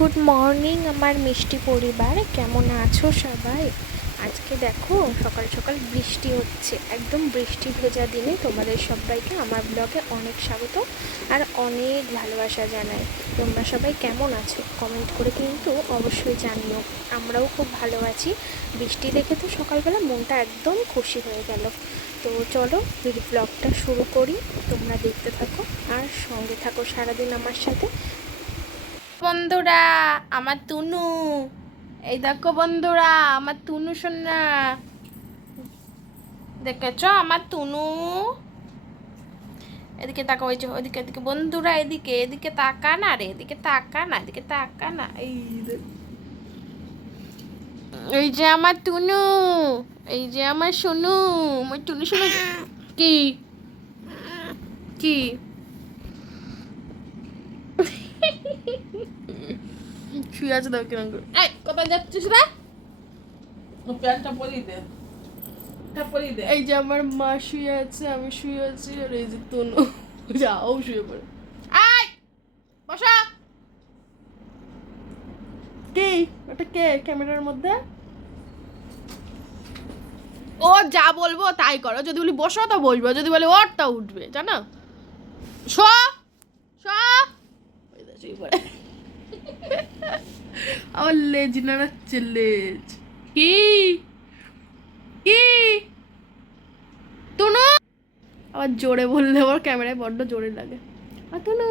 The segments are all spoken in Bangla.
গুড মর্নিং আমার মিষ্টি পরিবার। কেমন আছো সবাই? আজকে দেখো, সকাল সকাল বৃষ্টি হচ্ছে। একদম বৃষ্টি ভেজা দিনে তোমাদের সবাইকে আমার ব্লগে অনেক স্বাগত আর অনেক ভালোবাসা জানাই। তোমরা সবাই কেমন আছো? কমেন্ট করে কিন্তু অবশ্যই জানিও। আমরাও খুব ভালো আছি। বৃষ্টি দেখে তো সকালবেলা মনটা একদম খুশি হয়ে গেল। তো চলো ব্লগটা শুরু করি। তোমরা দেখতে থাকো আর সঙ্গে থাকো সারাদিন আমার সাথে। বন্ধুরা, আমার তুনু। এই দেখো বন্ধুরা, আমার তুনু সোনা। দেখেছ? আমার তুনু। এদিকে তাকা যে ওইদিকে এদিকে। বন্ধুরা, এদিকে এদিকে তাকা না রে, এদিকে তাকা না, এদিকে তাকা না। এই যে- এই যে আমার তুনু, এই যে আমার সোনু। আমার তুনু সোনু কি? কি? শুয়ে আছে দাও কেমন করে। এই কোথায় যাচ্ছিস রে ও প্যান্টটা পরিয়ে দে। এই যে আমার মা শুয়ে আছে আমি শুয়ে আছি আর এই যে তনু। যাও শুয়ে পড়ে। আই বসা। কে? ওটা কে? ক্যামেরার মধ্যে? ও যা বলব তাই করো। যদি বলি বসো তো বসবো। যদি বলি ওর তা উঠবে জানো? শো শো। ওই দেখো, শুয়ে পড়ে। আমার লেজ নাড়াচ্ছে লেজ কি? কি? তুনু! আবার জোরে বললে আমার ক্যামেরায় বড্ড জোরে লাগে। আ তুনু!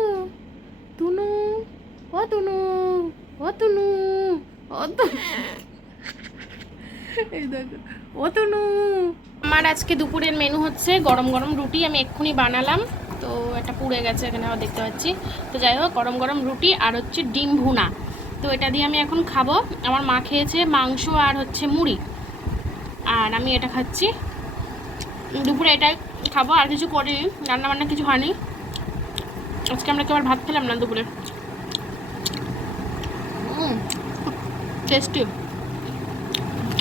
তুনু! ও তুনু! ও তুনু! ও এই দেখো। ও তুনু! আমার আজকে দুপুরের মেনু হচ্ছে গরম গরম রুটি আমি এক্ষুনি বানালাম। তো এটা পুড়ে গেছে এখানে আবার দেখতে পাচ্ছি। তো যাই হোক গরম গরম রুটি আর হচ্ছে ডিম ভুনা। তো এটা দিয়ে আমি এখন খাব। আমার মা খেয়েছে মাংস আর হচ্ছে মুড়ি। আর আমি এটা খাচ্ছি। দুপুরে এটাই খাব। আর কিছু করি রান্না বান্না কিছু হয়নি। আজকে আমরা কেবল ভাত খেলাম না দুপুরে। টেস্টি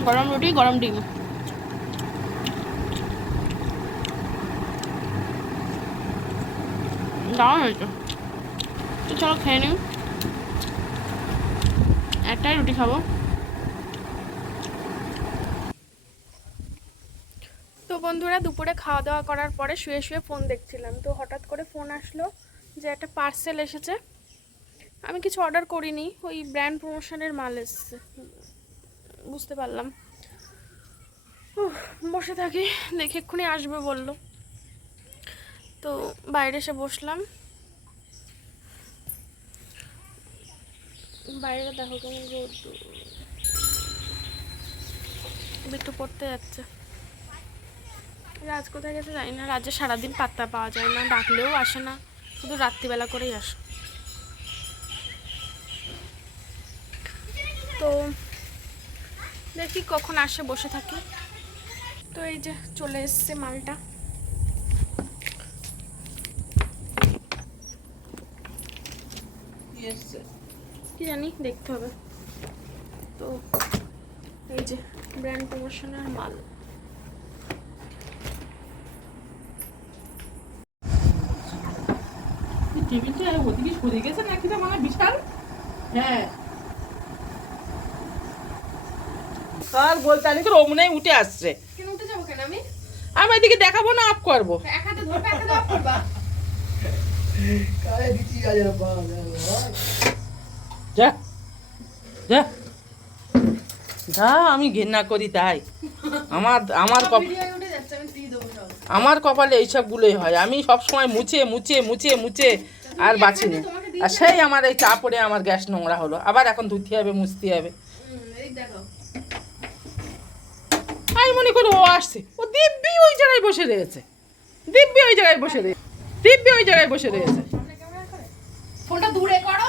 গরম রুটি, গরম ডিম। দারুণ হয়েছে। তো চলো খেয়ে নিই। একটাই রুটি খাব। তো বন্ধুরা, দুপুরে খাওয়া দাওয়া করার পরে শুয়ে শুয়ে ফোন দেখছিলাম। তো হঠাৎ করে ফোন আসলো যে একটা পার্সেল এসেছে। আমি কিছু অর্ডার করিনি, ওই ব্র্যান্ড প্রমোশনের মাল এসেছে। বুঝতে পারলাম। বসে থাকি, দেখে এক্ষুনি আসবে বলল। তো বাইরে এসে বসলাম। বাইরে দেখো কেমন রোদ একটু পড়তে যাচ্ছে। রাজ কোথায় গেছে জানি না রাজে সারাদিন পাত্তা পাওয়া যায় না ডাকলেও আসে না শুধু রাত্রিবেলা করেই আসে। তো দেখি কখন আসে বসে থাকি। তো এই যে চলে এসছে মালটা। কি এসছে কি জানি দেখতে হবে। তো এই যে ব্র্যান্ড প্রমোশনের মাল। টেবিলটা ওদিকে সরে গেছে নাকি তো মানে বিশাল? হ্যাঁ। বলতে? উঠে আসছে। কেন উঠে যাব কেন আমি? আমি এদিকে দেখাবো না আপ করব। এক হাতে ধরবে এক হাতে অফ করবা। যা যা। যা আমি ঘেন্না করি তাই। আমার আমার আমার কপালে এইসবগুলোই হয়। আমি সব সময় মুছে মুছে মুছে মুছে আর বাঁচি না। আর সেই আমার এই চা পড়ে আমার গ্যাস নোংরা হলো। আবার এখন ধুতে হবে মুছতে হবে। আমি মনে করি ও আসছে। ও দিব্যি ওই জায়গায় বসে রয়েছে। দিব্যি ওই জায়গায় বসে রয়েছে দিব্যি ওই জায়গায় বসে রয়েছে। ফোনটা দূরে করো।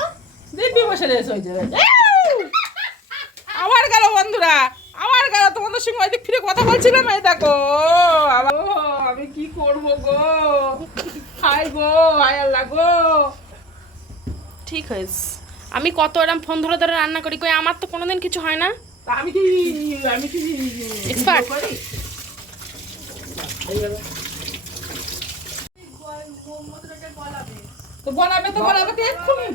দিব্যি বসে রয়েছে ওই জায়গায়। গেল বন্ধুরা আবার তোমাদের সঙ্গে ওইদিক ফিরে কথা বলছিলাম এই দেখো আমি কি করব গো? হাই গো হাই আল্লাহ গো। ঠিক হয়েছে। আমি কত এরম ফোন ধরে ধরে রান্না করি কই আমার তো কোনোদিন কিছু হয় না। আমি কি আমি কি গেলো। তো বলাবে তো বলাবে তো এক্ষুনি।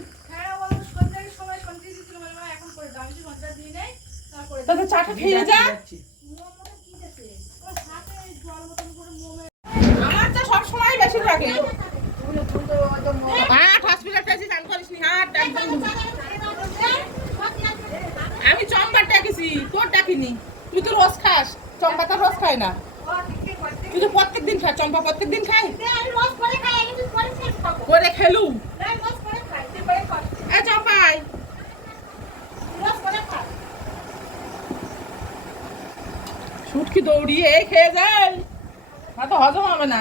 তাহলে চাটা খেয়ে যা। আমার তো সবসময় বেশি থাকে। হাট হসপিটাল টাইছি চান করিস নি হাট আমি চম্পার ডাকিছি তোর ডাকিনি। তুই তো রোজ খাস চম্পা তো রোজ খায় না। তুই তো প্রত্যেক দিন খাস চম্পা প্রত্যেক দিন খাই করে খেলু এ চম্পাই। সুটকি দৌড়িয়ে খেয়ে যায়। না তো হজম হবে না।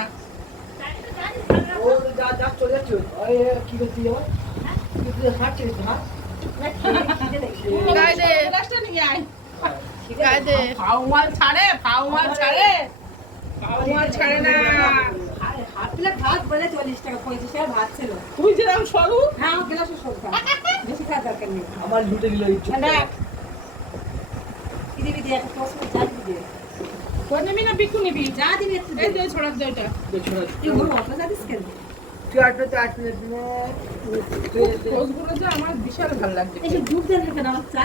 ছাড়ে ছাড়ে ছাড়ে ভাত বলে চল্লিশ টাকা পঁয়ত্রিশ টাকা ভাত ছিল তুই যেরকম সরু। হ্যাঁ বেশি খাওয়ার দরকার নেই আমার লুটে দিল ইচ্ছে দিবি দিয়ে? একটা নিবি না বিকু নিবি যা দিবি এই দে। যে ছড়া দে ওটা তুই কেন? যে আমার বিশাল ভালো লাগছে। এই যে দেন কেন আমার চা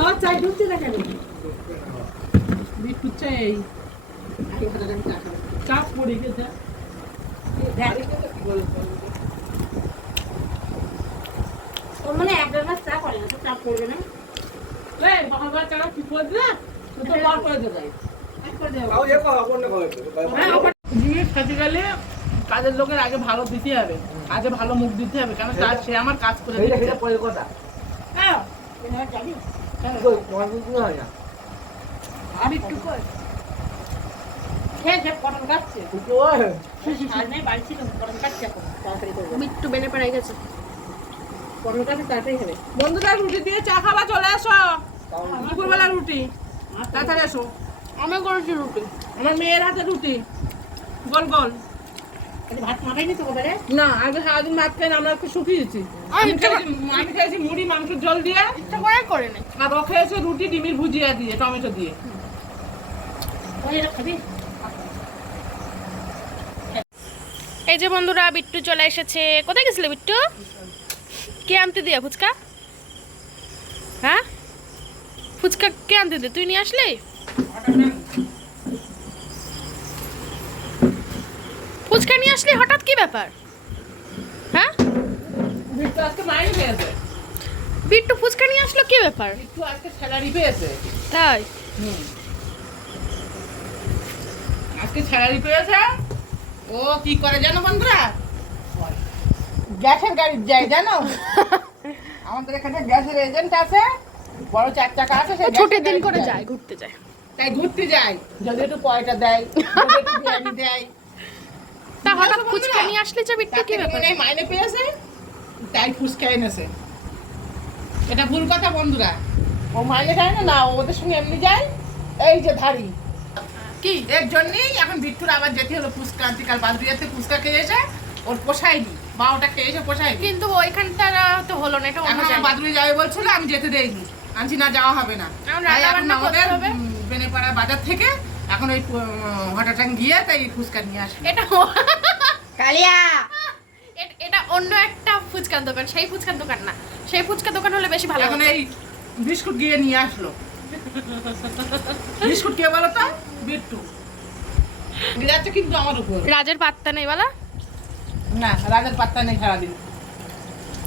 আমার চা কেন? চাই চা। চাপ পড়ে গেছে। দেখ। ওর মানে এক গ্লাস চা করে না তো চা করবে না। এই বাবা চারা কি করবে হ্যাঁ, কাজের লোকের আগে ভালো দিতে হবে। আগে ভালো মুখ দিতে হবে তার সে আমার কাজ করে এইটা দিচ্ছে কথা। হ্যাঁ হয় আমি একটু বেনে পেড়াই গেছে। পটল কাটছে তাড়াতাড়ি হবে বন্ধুরা রুটি দিয়ে চা খাবা চলে আসো দুপুরবেলা রুটি। তাড়াতাড়ি এসো আমি করেছি রুটি। আমার মেয়ের হাতে রুটি। গোল গোল। ভাত মাখাইনি তো ওবারে না আগে সারাদিন ভাত খাই না, আমরা একটু শুকিয়েছি আমি খেয়েছি মুড়ি মাংসের জল দিয়ে। ইচ্ছা করে আর ও খেয়েছে রুটি ডিমির ভুজিয়া দিয়ে টমেটো দিয়ে। খাবি? এই যে বন্ধুরা বিট্টু চলে এসেছে। কোথায় গেছিলে বিট্টু? কে আনতে দিয়া ফুচকা? হ্যাঁ? ফুচকা কে আনতে দে? তুই নিয়ে আসলি? ফুচকা নিয়ে আসলি? হঠাৎ কি ব্যাপার? হ্যাঁ? বিট্টু ফুচকা নিয়ে আসলো? কি ব্যাপার? তাই? হুম। আজকে স্যালারি পেয়েছে। ও কি করে জানো বন্ধুরা? গ্যাসের গাড়ি যায় জানো? আমাদের এখানে গ্যাসের এজেন্ট আছে। বড় চার চাকা আছে ছুটির দিন করে যায়। ঘুরতে যায়। তাই ঘুরতে যায় যদি একটু পয়সা দেয় যদি একটু বিরিয়ানি দেয়। তা হঠাৎ ফুচকা নিয়ে আসলি যে বিট্টু কি ব্যাপার? হয় মাইনে পেয়েছে তাই ফুচকা এনেছে। এটা ভুল কথা বন্ধুরা। ও মাইনে খায় না না ওদের সঙ্গে এমনি যায় এই যে ধারি কি? এর জন্যই এখন বিট্টুর আবার যেতে হলো ফুচকা আনতিকাল বাদুরিয়াতে ফুচকা খেয়েছে ওর পোষায়নি বা ওটা খেয়েছে পোষায়নি। কিন্তু ওইখানটা তো হলো না এটা অন্য বাদুরি যাবে বলছিল আমি যেতে দেইনি। আনছি না যাওয়া হবে না। আমাদের বেনেপাড়া বাজার থেকে এখন ওই হঠাৎ গিয়ে তাই ফুচকা নিয়ে আসবে এটা কালিয়া! এটা অন্য একটা ফুচকার দোকান সেই ফুচকার দোকান না। সেই ফুচকার দোকান হলে বেশি ভালো এখন এই বিস্কুট গিয়ে নিয়ে আসলো। বিস্কুট কে বলো তো? বিট্টু। কিন্তু আমার উপর। রাজের পাত্তা নেই বলা? না রাজের পাত্তা নেই সারাদিন।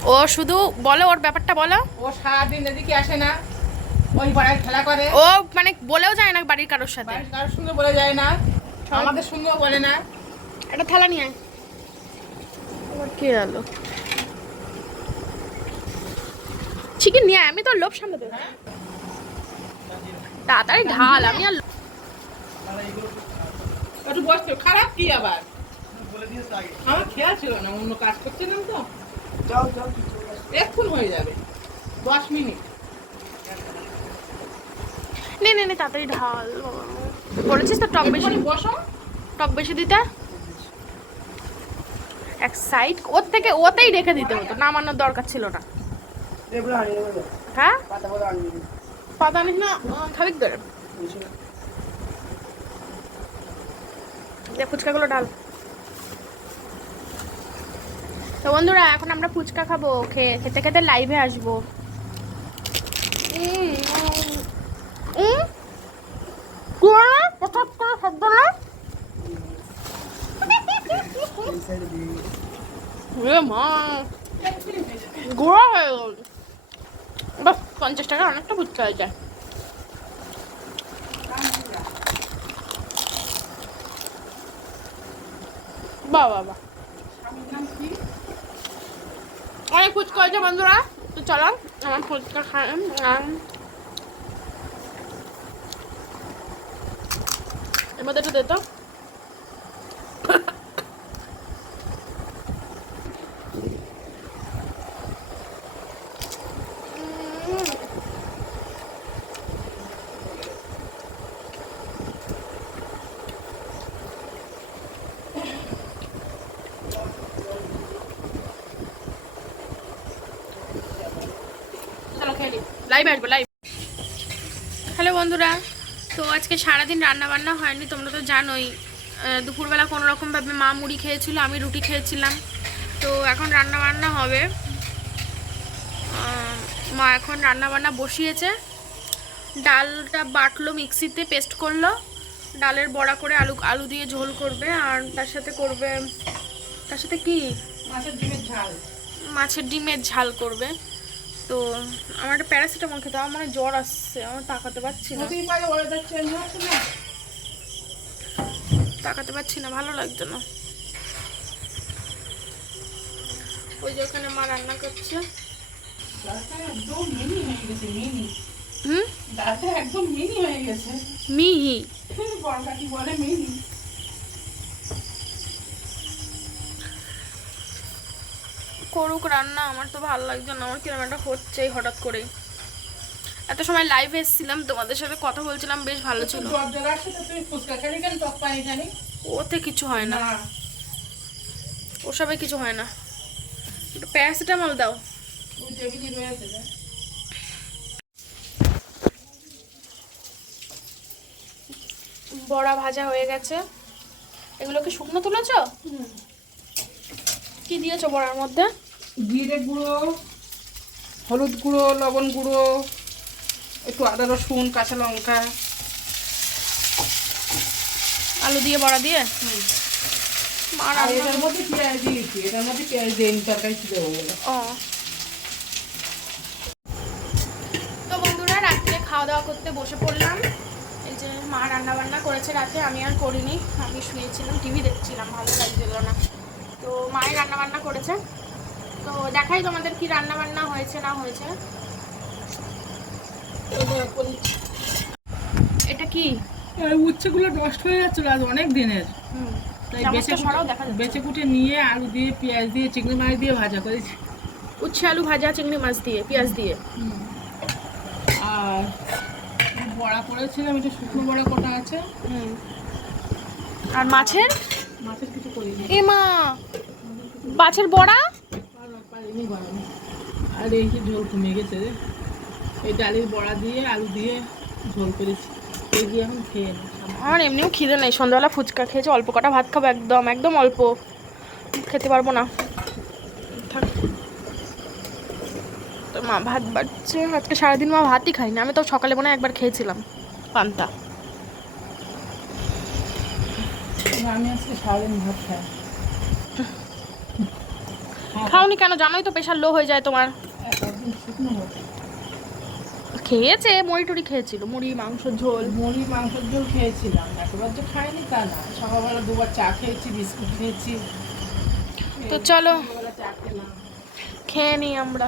ও শুধু বলো ওর ব্যাপারটা বলো। ও সারাদিন এদিকে আসে না ওই পাড়ায় খেলা করে। ও মানে বলেও যায় না বাড়ির কারোর সাথে। বাড়ির কারোর সঙ্গে বলে যায় না আমাদের সঙ্গেও বলে না। একটা থালা নিয়ে আয়। কে আলো চিকেন নিয়ে আমি তো লোভ সামনে দেবো তাড়াতাড়ি ঢাল আমি আর একটু বসতে খারাপ কি আবার? আমার খেয়াল ছিল না অন্য কাজ করছিলাম তো। যাও যাও এক্ষুন হয়ে যাবে। দশ মিনিট। নে নে নে তাড়াতাড়ি ঢাল। বলেছিস তো টক বেশি? বসো। টক বেশি দিতে? এক সাইড ওর থেকে ওতেই রেখে দিতে হতো। নামানোর দরকার ছিল না। হ্যাঁ? পাতা না? আহ, খাবি কি করে যে ফুচকাগুলো ডাল তো বন্ধুরা এখন আমরা ফুচকা খাব খেয়ে খেতে খেতে লাইভে আসব। গোড়া হয়ে গেল। পঞ্চাশ টাকা অনেকটা ফুচকা হয়ে যায় বাহ বাহ। অনেক ফুচকা হয়েছে বন্ধুরা? তো চলো আমার ফুচকা খাই এর মধ্যে দে লাইভ আসব লাইভ হ্যালো বন্ধুরা তো আজকে সারাদিন রান্না বান্না হয়নি তোমরা তো জানোই। দুপুরবেলা কোনো রকমভাবে মা মুড়ি খেয়েছিল আমি রুটি খেয়েছিলাম। তো এখন রান্না বান্না হবে মা এখন রান্না বান্না বসিয়েছে। ডালটা বাটলো মিক্সিতে পেস্ট করল। ডালের বড়া করে আলু আলু দিয়ে ঝোল করবে আর তার সাথে করবে তার সাথে কি? মাছের ডিমের ঝাল। মাছের ডিমের ঝাল করবে। তো আমার একটা প্যারাসিটামল খেতে আমার মানে জ্বর আসছে আমার তাকাতে পারছি না। তাকাতে পারছি না ভালো লাগছে না। ওই যে ওখানে মা রান্না করছে। হুম? একদম মিনি হয়ে গেছে। মিহি? বলে মিনি করুক রান্না আমার তো ভালো লাগছে না। আমার কিরম একটা হচ্ছেই হঠাৎ করে এত সময় লাইভে এসেছিলাম তোমাদের সাথে কথা বলছিলাম বেশ ভালো ছিল। ওতে কিছু হয় না। ওসবে কিছু হয় না। একটু প্যারাসিটামল দাও। বড়া ভাজা হয়ে গেছে। এগুলো কি শুকনো তুলেছ? কি দিয়েছ বড়ার মধ্যে? জিরে গুঁড়ো হলুদ গুঁড়ো লবণ গুঁড়ো একটু আদা রসুন কাঁচা লঙ্কা। আলু দিয়ে বড়া দিয়ে? আর এটার মধ্যে পেঁয়াজ দিয়েছি এটার মধ্যে পেঁয়াজ দিয়ে তরকারি দেবো বলে। তো বন্ধুরা রাত্রে খাওয়া দাওয়া করতে বসে পড়লাম। এই যে মা রান্না বান্না করেছে রাতে আমি আর করিনি। আমি শুয়েছিলাম টিভি দেখছিলাম ভালো লাগছিল না। তো মায়ের রান্না বান্না করেছে। তো দেখাই তোমাদের কি রান্না বান্না হয়েছে না হয়েছে। এটা কি? উচ্ছেগুলো নষ্ট হয়ে যাচ্ছিল আজ অনেক দিনের। সরাও কুটে- নিয়ে আলু দিয়ে পেঁয়াজ দিয়ে চিংড়ি মাছ দিয়ে ভাজা করেছি। উচ্ছে আলু ভাজা চিংড়ি মাছ দিয়ে পেঁয়াজ দিয়ে। আর বড়া করেছিলাম এটা শুকনো বড়া কটা আছে। হুম। আর মাছের? মাছের কিছু করিনি। এ মা! মাছের বড়া? পারিনি বানানো আর এই যে ঝোল কমে গেছে রে। এই ডালের বড়া দিয়ে আলু দিয়ে ঝোল করেছি। এই দিয়ে এখন খেয়ে আমার এমনিও খিদে নেই। সন্ধ্যাবেলা ফুচকা খেয়েছি। অল্প কটা ভাত খাব একদম একদম অল্প। খেতে পারব না। থাক। তো মা ভাত বাড়ছে। আজকে সারাদিন মা ভাতই খাইনি। আমি তো সকালে মনে হয় একবার খেয়েছিলাম। পান্তা। আমি আজকে সারাদিন ভাত খাই খাওনি কেন? জানোই তো প্রেশার লো হয়ে যায় তোমার। খেয়েছে মুড়ি টুড়ি খেয়েছিল? মুড়ি মাংস ঝোল মুড়ি মাংসের ঝোল খেয়েছিলাম। একবার যে খাইনি তা না। সকালবেলা দুবার চা খেয়েছি বিস্কুট খেয়েছি। তো চলো। খেয়ে নি আমরা।